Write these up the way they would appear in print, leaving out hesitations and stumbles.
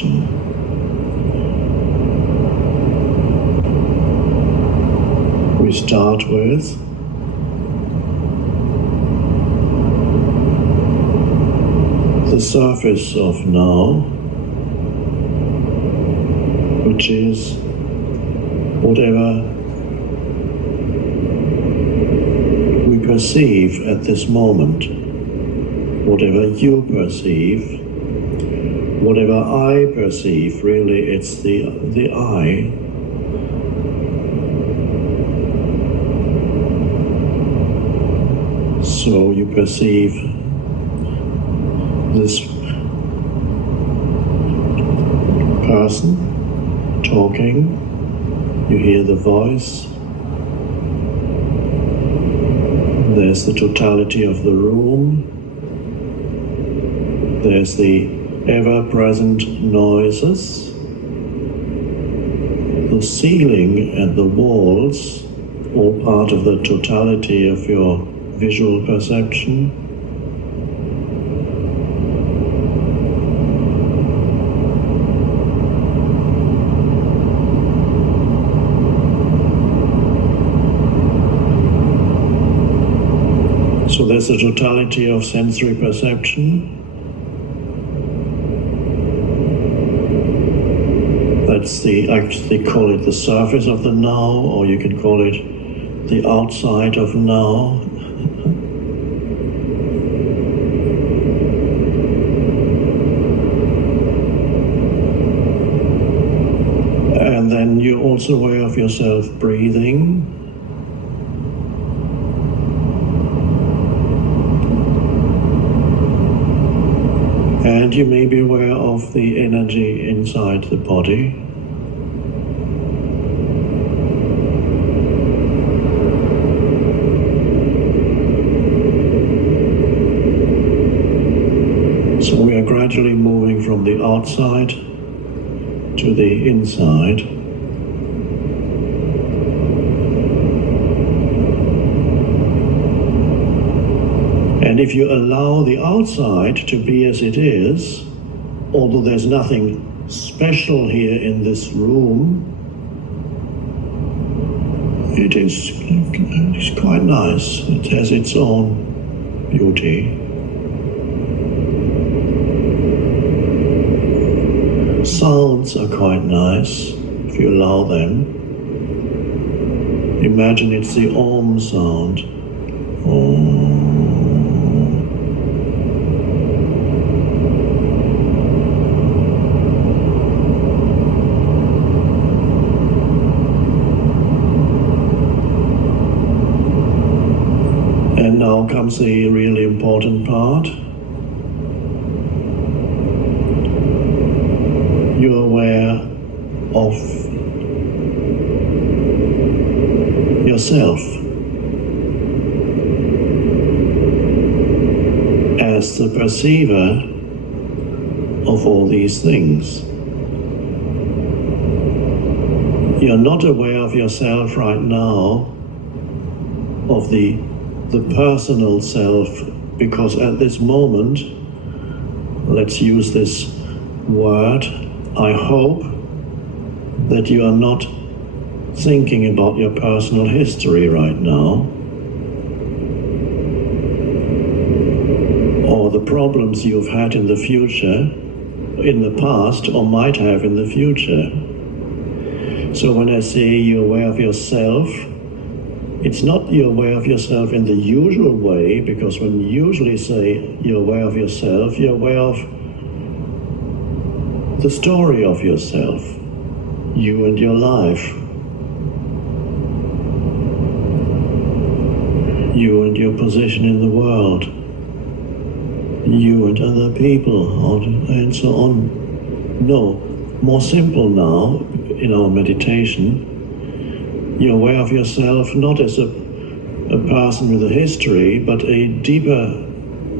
perception. We start with the surface of now, which is whatever we perceive at this moment, whatever you perceive, whatever I perceive. Really, it's the I. So you perceive this person talking, you hear the voice, there's the totality of the room, there's the ever-present noises, the ceiling and the walls, all part of the totality of your visual perception. So there's the totality of sensory perception. That's they call it the surface of the now, or you can call it the outside of now. And then you're also aware of yourself breathing. And you may be aware of the energy inside the body. So we are gradually moving from the outside to the inside. And if you allow the outside to be as it is, although there's nothing special here in this room, it's quite nice. It has its own beauty. Sounds are quite nice if you allow them. Imagine it's the Om sound. Om. And now comes the really important part. You're aware of yourself as the perceiver of all these things. You're not aware of yourself right now, of the personal self, because at this moment, let's use this word, I hope that you are not thinking about your personal history right now, or the problems you've had in the future, in the past, or might have in the future. So when I say you're aware of yourself, it's not you're aware of yourself in the usual way, because when you usually say you're aware of yourself, you're aware of the story of yourself, you and your life, you and your position in the world, you and other people, and so on. No, more simple now in our meditation, you're aware of yourself not as a person with a history, but a deeper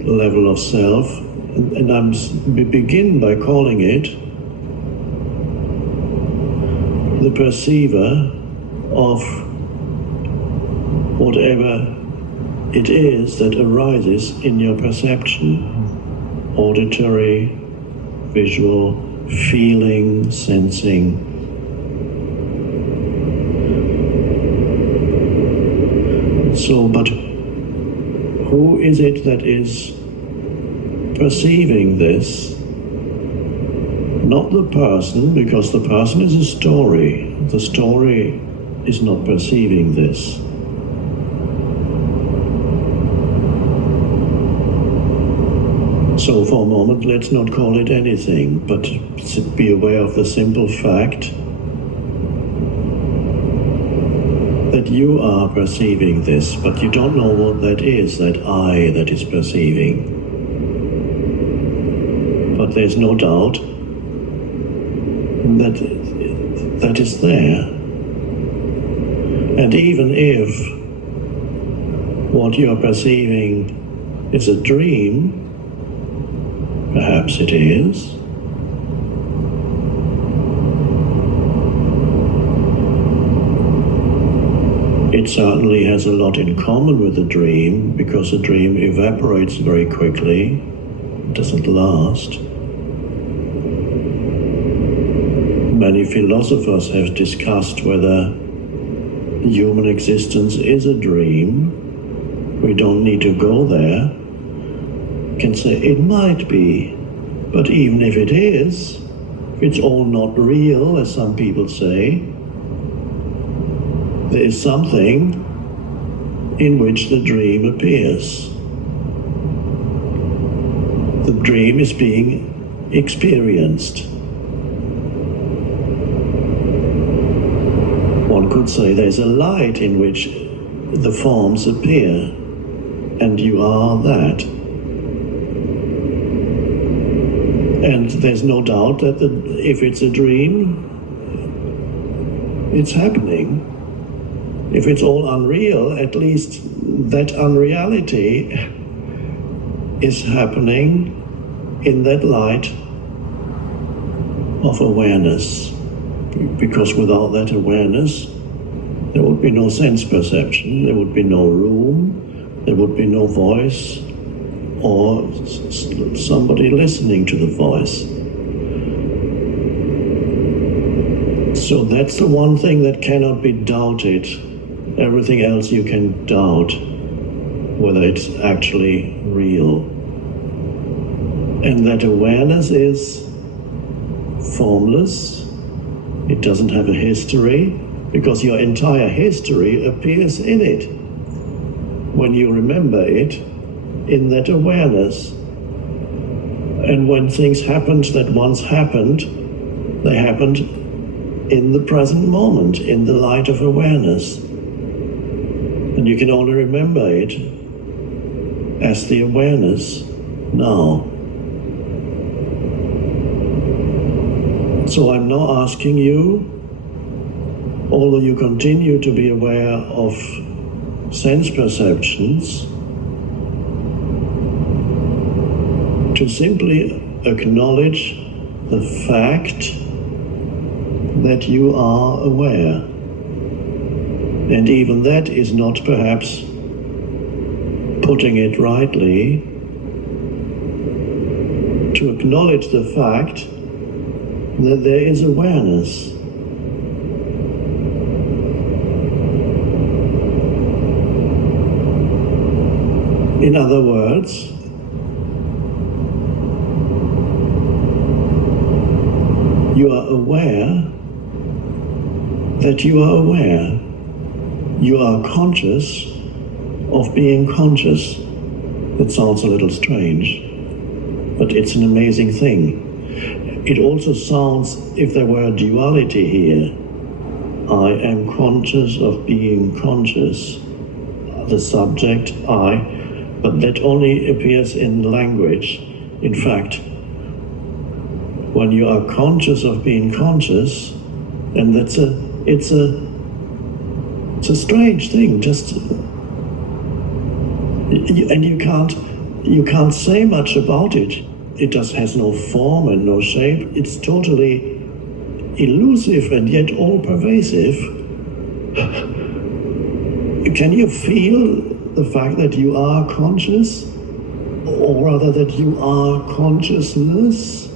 level of self, and I begin by calling it the perceiver of whatever it is that arises in your perception, auditory, visual, feeling, sensing. So, but who is it that is perceiving this? Not the person, because the person is a story. The story is not perceiving this. So for a moment, let's not call it anything, but be aware of the simple fact that you are perceiving this, but you don't know what that is, that I that is perceiving. But there's no doubt that that is there. And even if what you're perceiving is a dream, perhaps it is, it certainly has a lot in common with a dream, because a dream evaporates very quickly, it doesn't last. Many philosophers have discussed whether human existence is a dream. We don't need to go there. Can say it might be, but even if it is, it's all not real, as some people say. There is something in which the dream appears. The dream is being experienced. One could say there's a light in which the forms appear, and you are that. And there's no doubt that if it's a dream, it's happening. If it's all unreal, at least that unreality is happening in that light of awareness. Because without that awareness, there would be no sense perception, there would be no room, there would be no voice, or somebody listening to the voice. So that's the one thing that cannot be doubted. Everything else you can doubt, whether it's actually real. And that awareness is formless. It doesn't have a history, because your entire history appears in it. When you remember it, in that awareness. And when things happened that once happened, they happened in the present moment, in the light of awareness. And you can only remember it as the awareness now. So I'm not asking you, although you continue to be aware of sense perceptions, to simply acknowledge the fact that you are aware. And even that is not perhaps putting it rightly, to acknowledge the fact that there is awareness. In other words, you are aware that you are aware. You are conscious of being conscious. It sounds a little strange, but it's an amazing thing. It also sounds, if there were a duality here, I am conscious of being conscious, the subject, I, but that only appears in language. In fact, when you are conscious of being conscious, and it's a strange thing, just, and you can't say much about it. It just has no form and no shape. It's totally elusive and yet all-pervasive. Can you feel the fact that you are conscious, or rather that you are consciousness?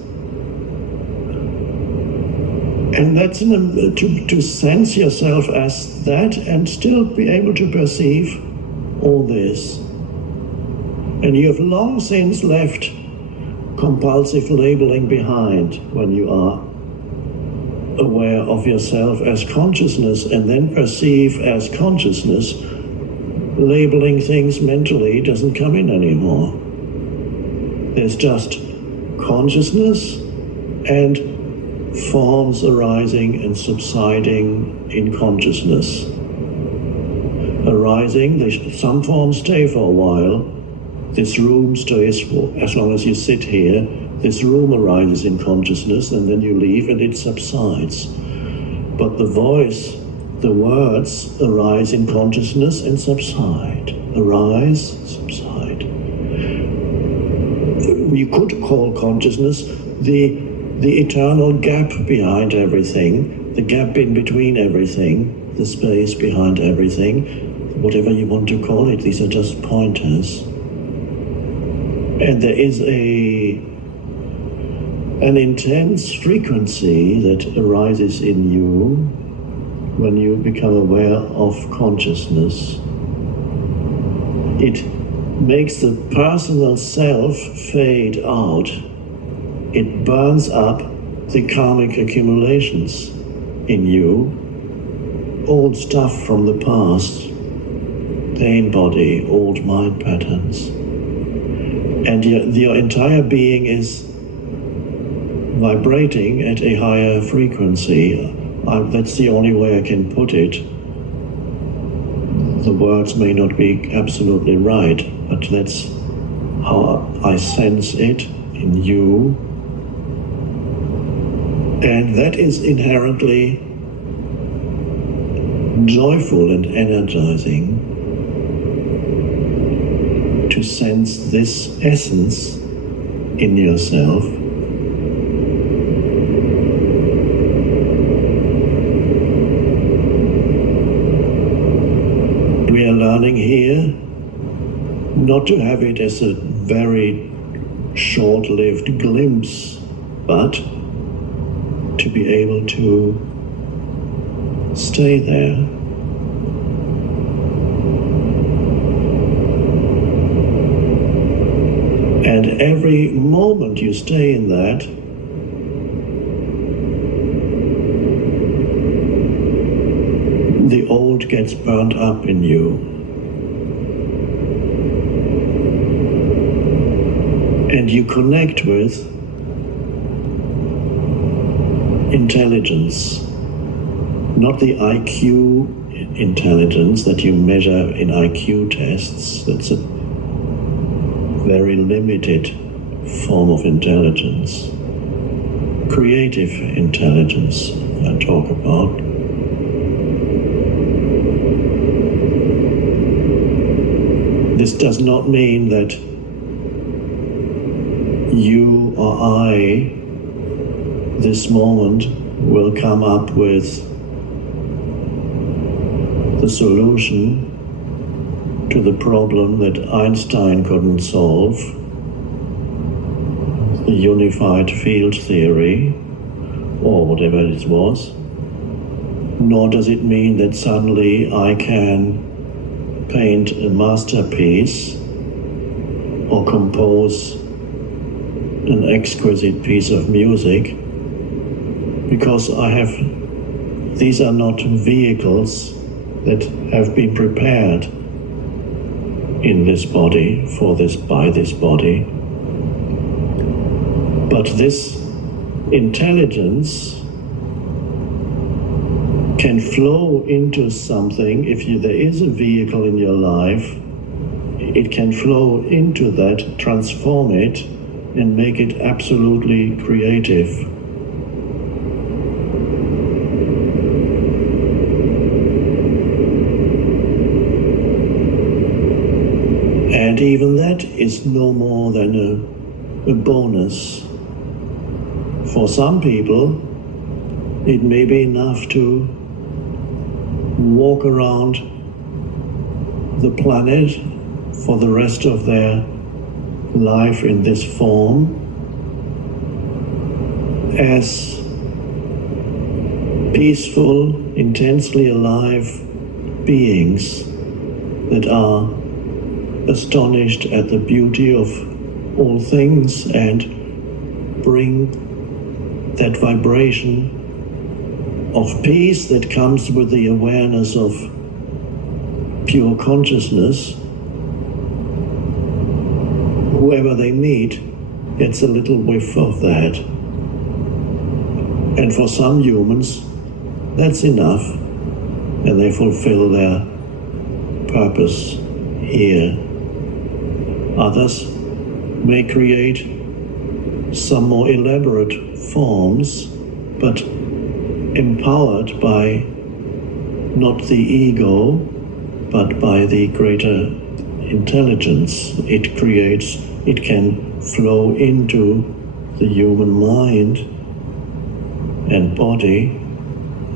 And that's to sense yourself as that and still be able to perceive all this. And you have long since left compulsive labeling behind when you are aware of yourself as consciousness and then perceive as consciousness. Labeling things mentally doesn't come in anymore. There's just consciousness and forms arising and subsiding in consciousness. Arising, some forms stay for a while. This room stays as long as you sit here. This room arises in consciousness and then you leave and it subsides. But the voice, the words arise in consciousness and subside. Arise, subside. You could call consciousness the eternal gap behind everything, the gap in between everything, the space behind everything, whatever you want to call it. These are just pointers. And there is an intense frequency that arises in you when you become aware of consciousness. It makes the personal self fade out. It burns up the karmic accumulations in you, old stuff from the past, pain body, old mind patterns. And your entire being is vibrating at a higher frequency. That's the only way I can put it. The words may not be absolutely right, but that's how I sense it in you. And that is inherently joyful and energizing to sense this essence in yourself. We are learning here not to have it as a very short-lived glimpse, but to be able to stay there. And every moment you stay in that, the old gets burnt up in you. And you connect with intelligence, not the IQ intelligence that you measure in IQ tests. That's a very limited form of intelligence. Creative intelligence, I talk about. This does not mean that you or I, this moment, will come up with the solution to the problem that Einstein couldn't solve, the unified field theory, or whatever it was. Nor does it mean that suddenly I can paint a masterpiece or compose an exquisite piece of music, because these are not vehicles that have been prepared in this body, by this body. But this intelligence can flow into something. If there is a vehicle in your life, it can flow into that, transform it, and make it absolutely creative. And even that is no more than a bonus. For some people, it may be enough to walk around the planet for the rest of their life in this form as peaceful, intensely alive beings that are astonished at the beauty of all things and bring that vibration of peace that comes with the awareness of pure consciousness. Whoever they meet gets a little whiff of that. And for some humans, that's enough, and they fulfill their purpose here. Others may create some more elaborate forms, but empowered by not the ego, but by the greater intelligence it creates. It can flow into the human mind and body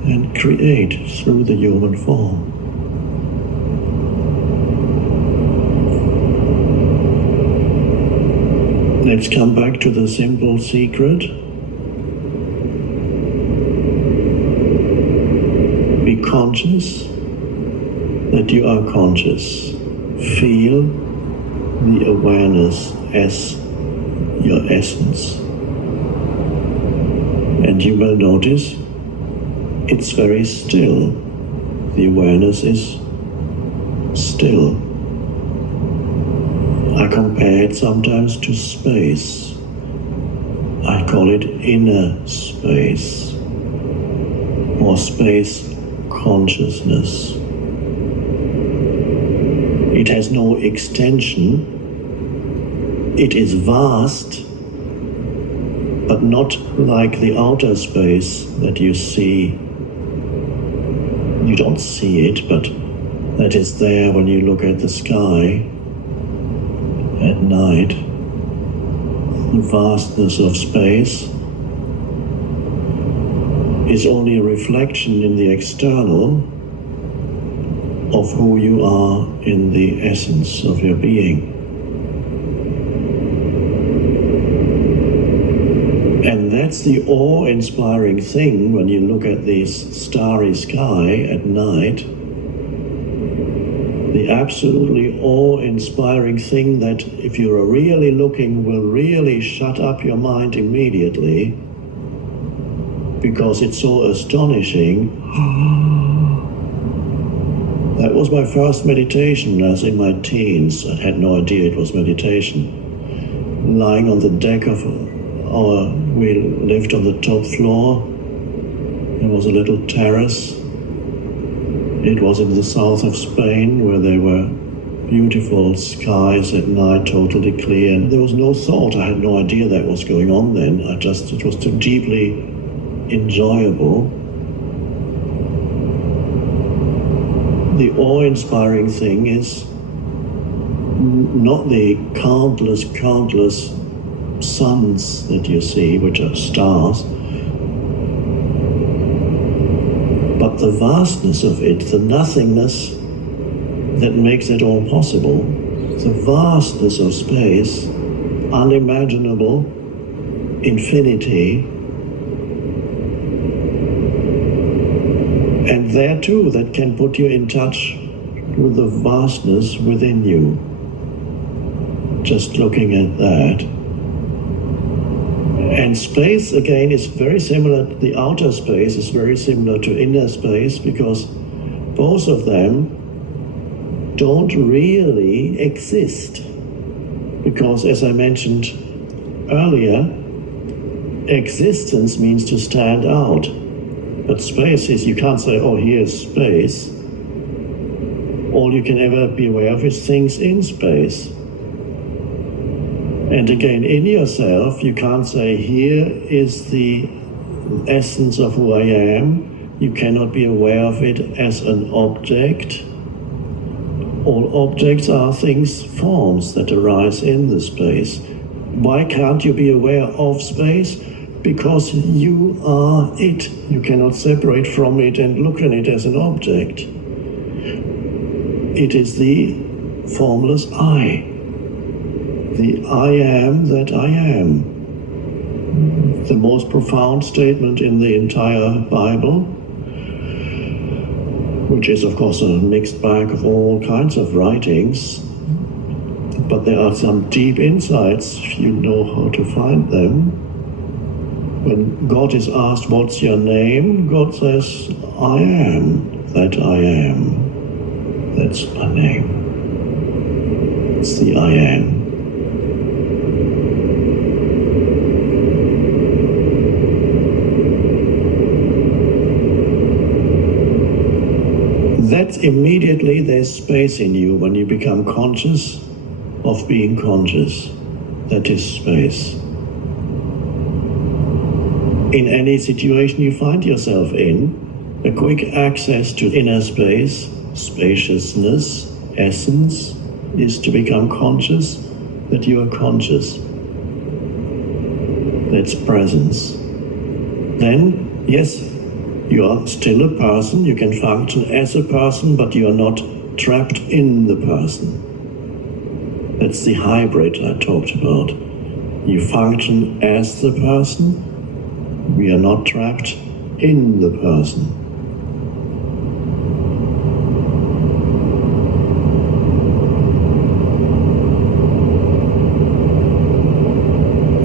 and create through the human form. Let's come back to the simple secret. Be conscious that you are conscious. Feel the awareness as your essence. And you will notice it's very still. The awareness is still. I compare it sometimes to space. I call it inner space or space consciousness. It has no extension. It is vast, but not like the outer space that you see. You don't see it, but that is there when you look at the sky at night. The vastness of space is only a reflection in the external of who you are in the essence of your being. And that's the awe-inspiring thing when you look at the starry sky at night. The absolutely awe-inspiring thing that, if you're really looking, will really shut up your mind immediately, because it's so astonishing. That was my first meditation. I was in my teens. I had no idea it was meditation. Lying on the deck of we lived on the top floor. There was a little terrace. It was in the south of Spain, where there were beautiful skies at night, totally clear. And there was no thought. I had no idea that was going on then. It was too deeply enjoyable. The awe-inspiring thing is not the countless suns that you see, which are stars, but the vastness of it, the nothingness that makes it all possible, the vastness of space, unimaginable infinity. And there too, that can put you in touch with the vastness within you. Just looking at that. And space, again, is very similar. The outer space is very similar to inner space, because both of them don't really exist. Because, as I mentioned earlier, existence means to stand out. But space is, you can't say, oh, here's space. All you can ever be aware of is things in space. And again, in yourself, you can't say, here is the essence of who I am. You cannot be aware of it as an object. All objects are things, forms that arise in the space. Why can't you be aware of space? Because you are it. You cannot separate from it and look at it as an object. It is the formless I. The I am that I am. The most profound statement in the entire Bible, which is of course a mixed bag of all kinds of writings, but there are some deep insights if you know how to find them. When God is asked, what's your name? God says, I am that I am. That's a name. It's the I am. That immediately there's space in you when you become conscious of being conscious. That is space. In any situation you find yourself in, a quick access to inner space, spaciousness, essence, is to become conscious that you are conscious. That's presence. Then, yes, you are still a person, you can function as a person, but you are not trapped in the person. That's the hybrid I talked about. You function as the person, we are not trapped in the person.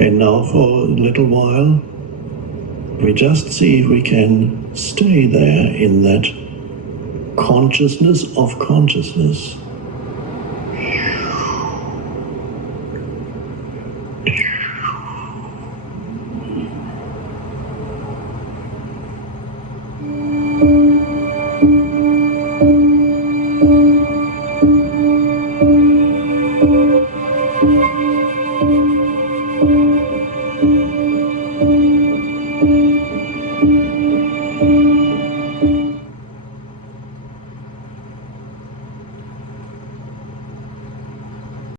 And now for a little while, we just see if we can stay there in that consciousness of consciousness.